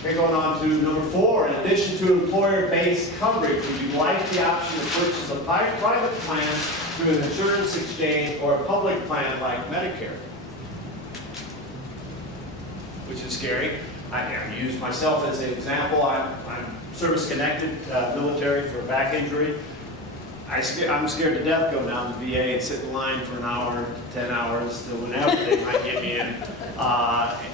Okay, going on to number 4. In addition to employer-based coverage, would you like the option to purchase a private plan through an insurance exchange or a public plan like Medicare? Which is scary. I use myself as an example. I'm service-connected military for back injury. I'm scared to death going down to the VA and sit in line for an hour, 10 hours, to whenever they might get me in.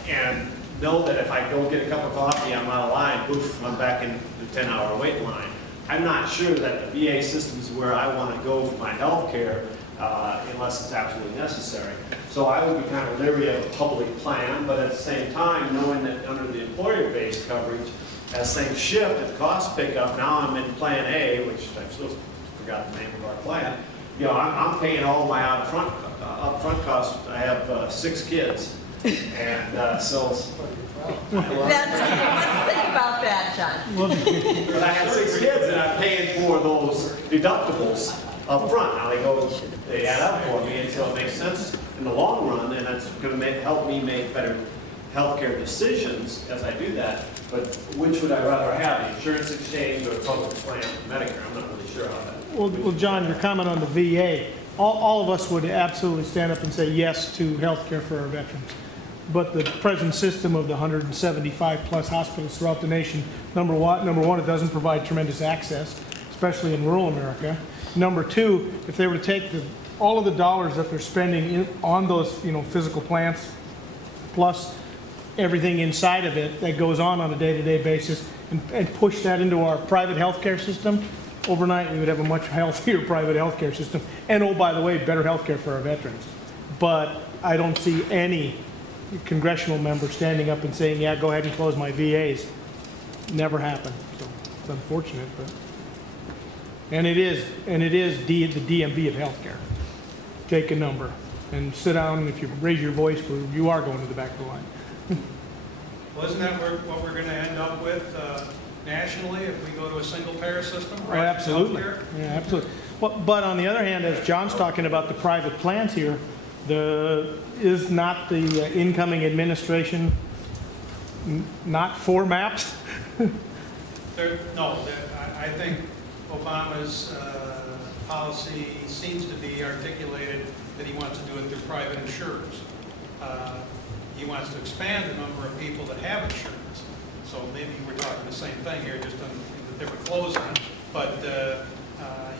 And know that if I go get a cup of coffee, I'm out of line, poof, I'm back in the 10-hour wait line. I'm not sure that the VA system is where I want to go for my health care unless it's absolutely necessary. So I would be kind of leery of a public plan, but at the same time, knowing that under the employer-based coverage, as things shift, if costs pick up, now I'm in Plan A, which I've still forgot the name of our plan. You know, I'm paying all my upfront costs. I have 6 kids. And so, let's think about that, John. But I have 6 kids, and I'm paying for those deductibles up front. Now they add up for me, and so it makes sense in the long run, and that's going to help me make better healthcare decisions as I do that. But which would I rather have, the insurance exchange or a public plan for Medicare? I'm not really sure how that. Well, John, your comment on the VA, all of us would absolutely stand up and say yes to health care for our veterans. But the present system of the 175 plus hospitals throughout the nation, number one, it doesn't provide tremendous access, especially in rural America. Number 2, if they were to take all of the dollars that they're spending on those physical plants, plus everything inside of it that goes on a day-to-day basis, and push that into our private healthcare system, overnight we would have a much healthier private healthcare system. And oh, by the way, better healthcare for our veterans. But I don't see any congressional member standing up and saying, yeah, go ahead and close my VAs. Never happened. So it's unfortunate, but it is the DMV of healthcare. Take a number and sit down, and if you raise your voice, you are going to the back of the line. Well, isn't that what we're going to end up with nationally if we go to a single-payer system? Oh, absolutely. Yeah, absolutely. Well, but on the other hand, as John's talking about the private plans here, is not the incoming administration not for maps? No, I think Obama's policy seems to be articulated that he wants to do it through private insurers. He wants to expand the number of people that have insurance. So maybe we're talking the same thing here, just with different clothes on. But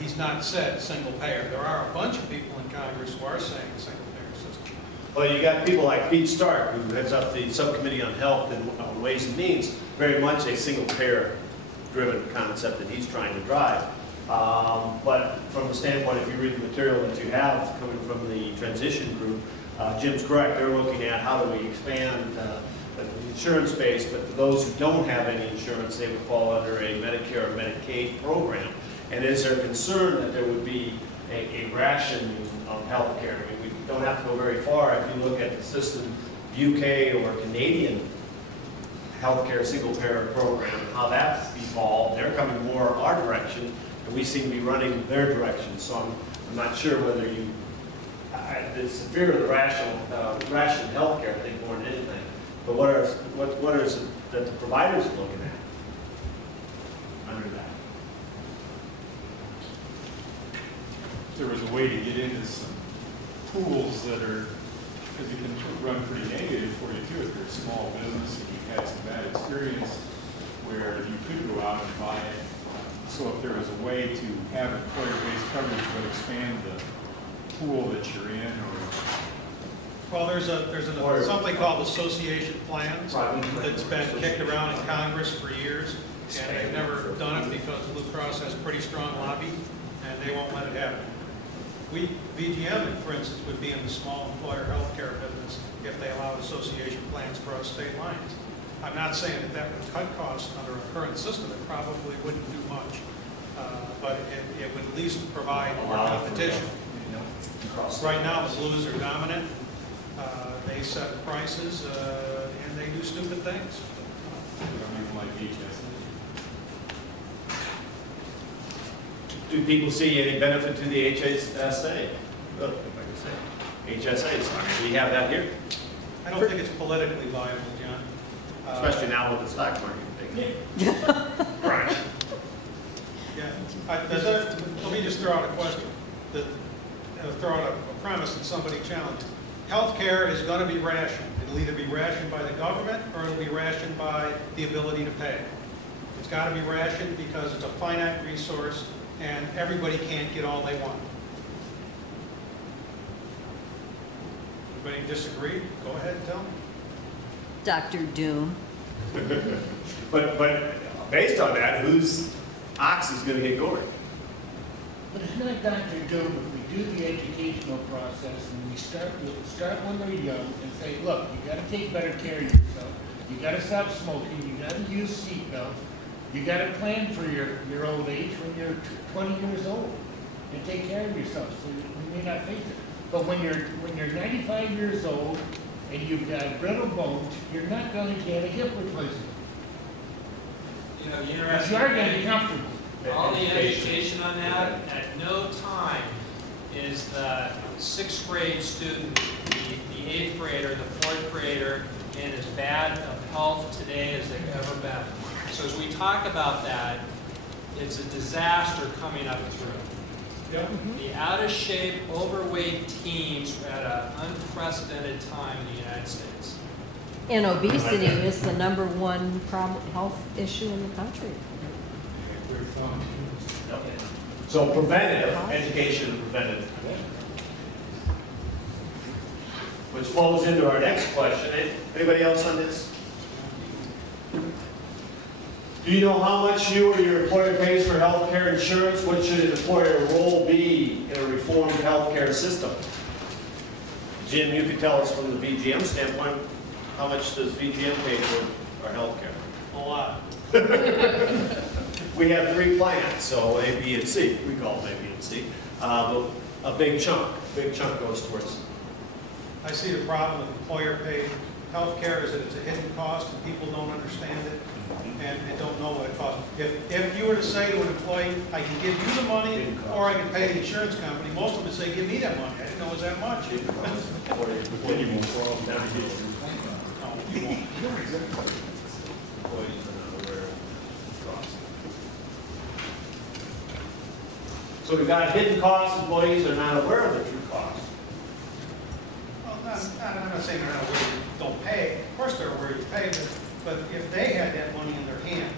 he's not said single payer. There are a bunch of people in Congress who are saying single payer system. Well, you got people like Pete Stark, who heads up the subcommittee on health and ways and means, very much a single payer driven concept that he's trying to drive. But from the standpoint, if you read the material that you have coming from the transition group, Jim's correct. They're looking at how do we expand the insurance space, but for those who don't have any insurance, they would fall under a Medicare or Medicaid program. And is there concern that there would be a rationing of health care? I mean, we don't have to go very far. If you look at the system, UK or Canadian healthcare single-payer program, how that's evolved, they're coming more our direction, and we seem to be running their direction. So I'm not sure whether you, it's the fear of the ration healthcare, I think, more than anything. But what is it that the providers are looking at under that? There was a way to get into some pools that are, because it can run pretty negative for you too if you're a small business and you've had some bad experience where you could go out and buy it. So if there was a way to have employer-based coverage but expand the pool that you're in, or well, there's something called association plans that's been kicked around in Congress for years, and they've never done it because Blue Cross has a pretty strong lobby, and they won't let it happen. VGM, for instance, would be in the small employer health care business if they allowed association plans across state lines. I'm not saying that that would cut costs under a current system. It probably wouldn't do much, but it would at least provide more competition. Right now, the Blues are dominant. They set prices, and they do stupid things. like Do people see any benefit to the HSA? Well, if I can say HSAs. I mean, we have that here. I don't think it's politically viable, John. Especially especially now with the stock market thing. Right. Yeah, let me just throw out a question, throw out a premise that somebody challenged. Healthcare is going to be rationed. It'll either be rationed by the government or it'll be rationed by the ability to pay. It's got to be rationed because it's a finite resource and everybody can't get all they want. Anybody disagree? Go ahead and tell me. Dr. Doom. But based on that, whose ox is going to get gored? But it's not Dr. Doom if we do the educational process and we start when they're young and say, look, you got to take better care of yourself. You got to stop smoking. You got to use seatbelts. You got to plan for your old age when you're 20 years old and take care of yourself so you may not face it. But when you're 95 years old and you've got brittle bones, you're not going to get a hip replacement. You know, Because you are going to be comfortable. all the education on that, at no time is the 6th grade student, the 8th grader, the 4th grader, in as bad of health today as they've ever been. So as we talk about that, it's a disaster coming up through. Yep. The out-of-shape, overweight teens are at an unprecedented time in the United States. And obesity is the #1 problem, health issue in the country. So preventative education and preventative. Which flows into our next question. Anybody else on this? Do you know how much you or your employer pays for health care insurance? What should an employer role be in a reformed health care system? Jim, you could tell us from the VGM standpoint, how much does VGM pay for our health care? A lot. We have 3 plans, so A, B, and C. We call them A, B, and C. But a big chunk goes towards. I see the problem with employer-paid health care is that it's a hidden cost and people don't understand it and don't know what it costs. If you were to say to an employee, I can give you the money or I can pay the insurance company, most of them would say, give me that money. I didn't know it was that much. No, you won't. So we've got hidden costs, employees are not aware of the true cost. Well, I'm not saying they're not aware you don't pay. Of course they're aware you pay, but if they had that money in their hand,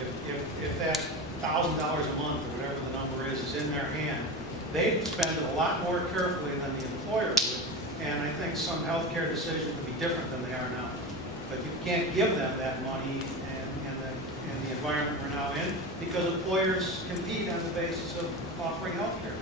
if that $1,000 a month or whatever the number is in their hand, they'd spend it a lot more carefully than the employer would. And I think some healthcare decisions would be different than they are now. But you can't give them that money in the environment we're now in because employers compete on the basis of offering healthcare.